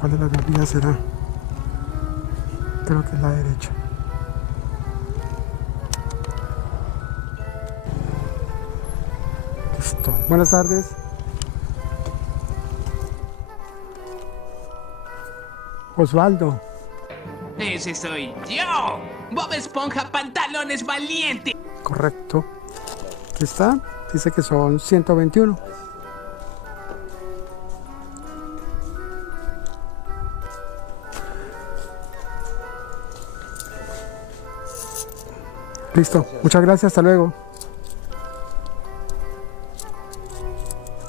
¿Cuál de las dos vías será? Creo que es la derecha. Listo. Buenas tardes. Osvaldo. Ese soy yo. Bob Esponja Pantalones Valiente. Correcto. Aquí está. Dice que son 121. Listo. Muchas gracias. Hasta luego.